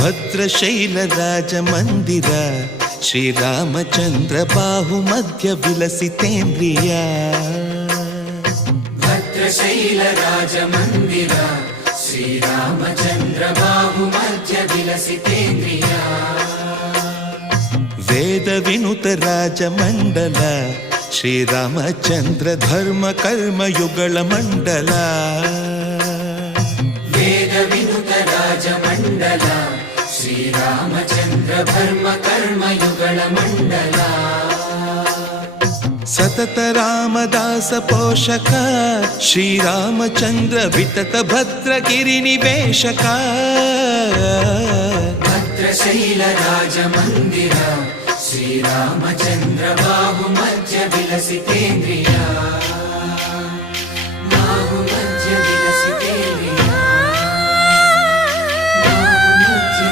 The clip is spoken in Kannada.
ಭದ್ರಶೈಲ ರಾಜ ಮಂದಿರ ಶ್ರೀರಾಮಚಂದ್ರ ಬಾಹು ಮಧ್ಯ ವಿಲಸಿತೇಂದ್ರಿಯ. ಭದ್ರಶೈಲ ರಾಜ ಮಂದಿರ ಶ್ರೀರಾಮಚಂದ್ರ ಬಾಹು ಮಧ್ಯ ವಿಲಸಿತೇಂದ್ರಿಯ. ವೇದ ವಿನುತ ರಾಜ ಮಂಡಲ ಶ್ರೀರಾಮಚಂದ್ರ ಧರ್ಮ ಕರ್ಮ ಯುಗಳ ಮಂಡಲ. ವೇದ ವಿನುತ ರಾಜ ಮಂಡಲ ಶ್ರೀರಾಮಚಂದ್ರ ಧರ್ಮ ಕರ್ಮ ಯುಗಳ ಮಂಡಲ. ಸತತ ರಾಮದಾಸ ಪೋಷಕ ಶ್ರೀರಾಮಚಂದ್ರ ವಿತತ ಭದ್ರಗಿರಿ ನಿವೇಶಕ. ಭದ್ರಶೈಲ ರಾಜ ಮಂದಿರ ಶ್ರೀರಾಮಚಂದ್ರ ಬಾಹು ಮಧ್ಯ ವಿಲಸಿತೇಂದ್ರಿಯ.